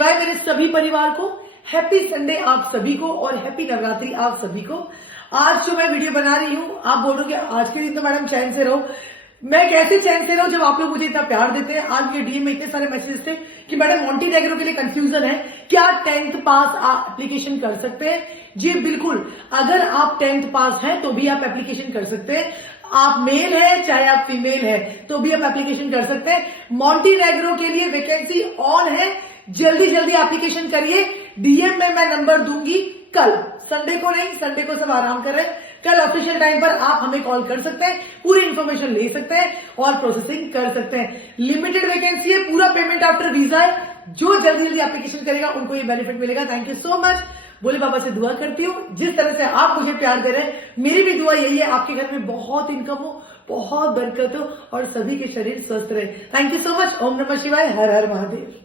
शिवाय मेरे सभी परिवार को। हैप्पी संडे आप सभी को और हैप्पी नवरात्रि आप सभी को। आज जो मैं वीडियो बना रही हूँ, आप बोलोगे आज के दिन तो मैडम चैन से रहो। मैं कैसे चैन से रहूं जब आप लोग मुझे इतना प्यार देते हैं। आज ये डीएम में इतने सारे मैसेज थे कि मैडम मोंटेनेग्रो के लिए कंफ्यूजन है, क्या 10th पास आप एप्लीकेशन कर सकते हैं? जी बिल्कुल, अगर आप 10th पास हैं तो भी आप एप्लीकेशन कर सकते हैं। आप मेल है चाहे आप फीमेल है तो भी आप एप्लीकेशन कर सकते हैं। मोंटेनेग्रो के लिए वैकेंसी ऑन है, जल्दी जल्दी एप्लीकेशन करिए। डीएम में मैं नंबर दूंगी कल, संडे को नहीं, संडे को सब आराम कर रहे हैं। कल ऑफिशियल टाइम पर आप हमें कॉल कर सकते हैं, पूरी इन्फॉर्मेशन ले सकते हैं और प्रोसेसिंग कर सकते हैं। लिमिटेड वैकेंसी है, पूरा पेमेंट आफ्टर वीजा है। जो जल्दी जल्दी एप्लीकेशन करेगा उनको ये बेनिफिट मिलेगा। Thank you so much. Bhole Baba से दुआ करती हूँ, जिस तरह से आप मुझे प्यार दे रहे हैं, मेरी भी दुआ यही है आपके घर में बहुत इनकम हो, बहुत बरकत हो और सभी के शरीर स्वस्थ रहे। Thank you so much. ओम नमः शिवाय, हर हर महादेव।